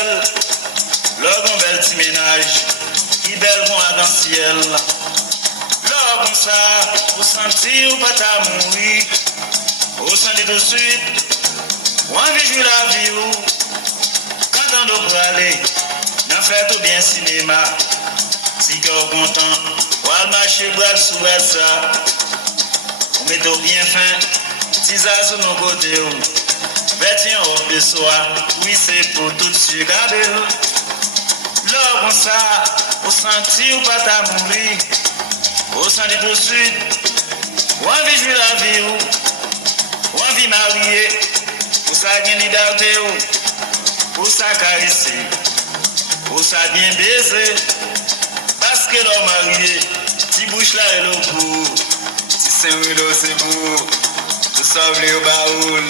belle, l'or bon bel petit ménage, qui belle bon arc-en-ciel. L'or comme ça, pour sentir ou pas ta mourir, au sentir tout de suite, ou envie jouer la vie ou, quand on doit pour aller, n'en fait tout bien cinéma, si cœur content, ou al marcher bras sous bras ça, on met tout bien fin, si ça sur nos côtés ou, vêtements au de soir, oui c'est pour tout de suite garder. L'or comme ça, pour sentir ou pas ta mourir, au sentir tout de suite, ou envie jouer la vie ou envie marier, pour ça bien liberté ou, pour ça caresser, pour ça bien baiser, parce que l'homme marié, si bouche là et le cou, si c'est un rideau c'est vous, tout sauver au baoul,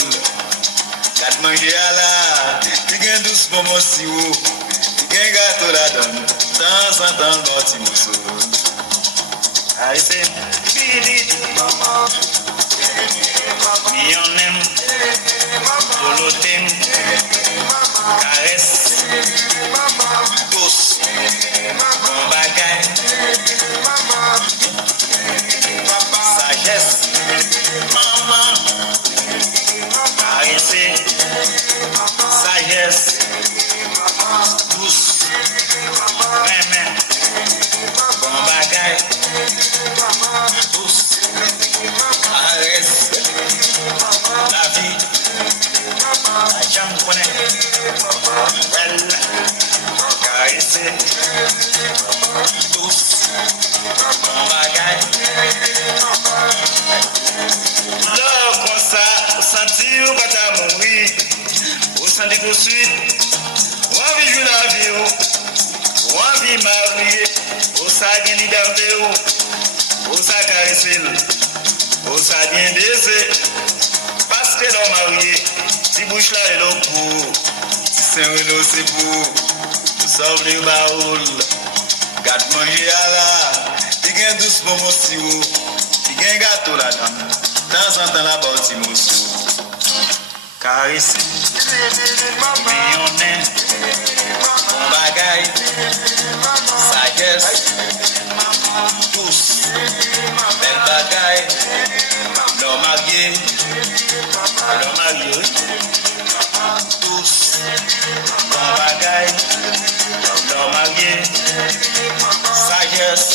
quatre manger à la, qui gagne douce pour mon si haut, qui gagne gâteau la donne, temps en temps dans petit morceau. I say, Billy, Mama, mi on aime, Tolotem, caresse, tous, bon bagay, sagesse, maman, caresse, sagesse, tous, vraiment, bon bagay. Tous, caresse, la vie, la jambe connaît, well, caresser, tous, mon bagage. L'heure comme ça, sentir pas ta mourir, au sentir tout de suite, ou envie jouer la vie, ou envie marier, au sagin liberté, ou ça caresser, ou ça bien baiser, parce que l'homme marié, si bouche là et l'eau pour, si c'est un rideau c'est pour, tout sauve le baoul, garde manger à la, il gagne douce pour mon si haut, il gagne gâteau là-dedans, temps en temps là-bas petit moussou, caresser, mais on est, bon bagaille, sagesse, tous, belle bagaille, l'homme marié, tous, bon bagaille, l'homme marié, sagesse.